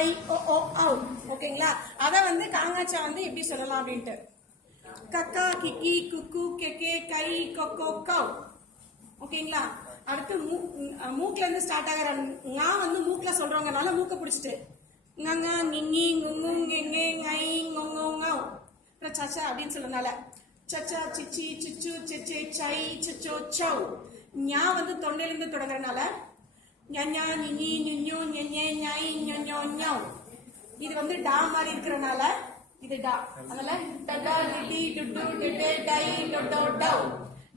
ஐ ஓ ஔ. ஓகேங்களா? அதை வந்து காங்காச்சா வந்து எப்படி சொல்லலாம் அப்படின்ட்டு கக்கா கிக்கி குக்கு கெக்கே கை கொக்கோ கவ். ஓகேங்களா? அடுத்து மூக்குல இருந்து ஸ்டார்ட் ஆகிற ஙா வந்து மூக்குல சொல்றவங்கனால மூக்க பிடிச்சிட்டு nganga ngingi ngungu ngenge ngai ngongo ngau. அப்புறம் சச்சா அப்படின்னு சொல்றதுனால சச்சா சிச்சி சிச்சு சிச்சே சை சிச்சோ சௌ. ஞா வந்து தொண்டையிலிருந்து தொடங்குறதுனால ஞா நினி நிஞ்சோ ஞே ஞை ஞோ ஞோ. இது வந்து டா மாதிரி இருக்கிறதுனால இது டா. அதனால டடா டிடி டுடு டிடே டை டொடோ டவ்.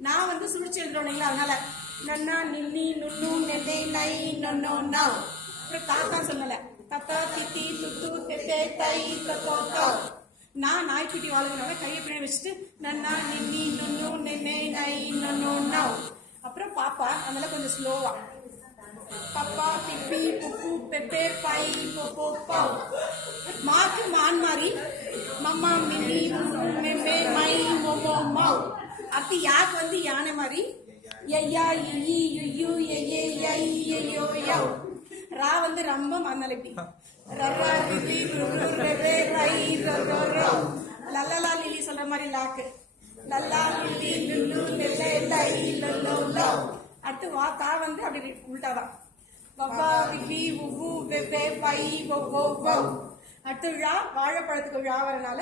நான் வந்து சுழிச்சு எழுதுறோம் அதனால நன்னா நின்னி நுண்ணு நெல்லை நை நொன்னோ நவ். அப்புறம் தாத்தா சொல்லல தத்தா தித்தி துத்து தெத்தே தை தத்தோ தவ். நான் நாய்க்குட்டி வாழ்கிறனால கையை பின்னாடி வச்சுட்டு நன்னா நின்னி நுண்ணு நெல்லை நை நொன்னோ நவ். அப்புறம் பாப்பா அதனால கொஞ்சம் ஸ்லோவா பப்பா பிப்பி புப்பு பெப்பே பை பொப்போ பவ். மாக்கு மான் மாதிரி மம்மா மின்னி மெம்மே மை மொமோ மவ். அப்படி யாக்கு வந்து யானை மாதிரி ஐயா இ யு ஏ ஐ யோ யவ். ரா வந்து ரம்பம் அதனால இப்படி ரரா ரிரி ருரு ரெரே ரை ரரோ ரவ். லல்லலா லிலி சொல்ற மாதிரி லாக்கு லல்லா லிலி லுல்லு லெல்லே லை லல்லோ லவ். அடுத்து வா தா வந்து அப்படி உள்டாதான் வவ்வா விவி உவு வெவ்வே பை ஒவ்வோ வவ். அடுத்து விழா வாழைப்பழத்துக்கு விழா வரனால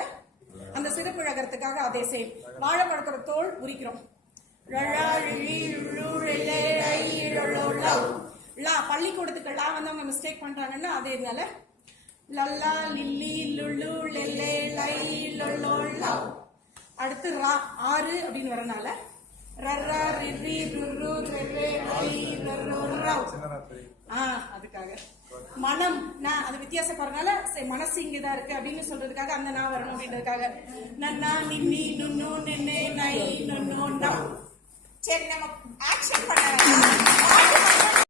அந்த சிறப்பு அழகிறதுக்காக அதே சேம். வாழைப்பழத்தோட தோல் உரிக்கிறோம். பள்ளிக்கூடத்துக்கு லா வந்து அவங்க மிஸ்டேக் பண்றாங்கன்னா அதே இதனால லல்லா லில்லி லுல்லு லெல்லே லை லொல்லோ லவ். அடுத்து ரா ஆறு அப்படின்னு வரனால ரர்ரா ரிரி ருரு ரெரே ரை ரரோ ரவ். அதுக்காக மனம் நான் அது வித்தியாசப்படுறதுனால மனசு இங்கதான் இருக்கு அப்படின்னு சொல்றதுக்காக அந்த நான் வரணும் அப்படின்றதுக்காக நன்னா நின்னி நுண்ணு நின்னே நை நொன்னோ நவ். சரி நம்ம ஆக்ஷன் பண்ண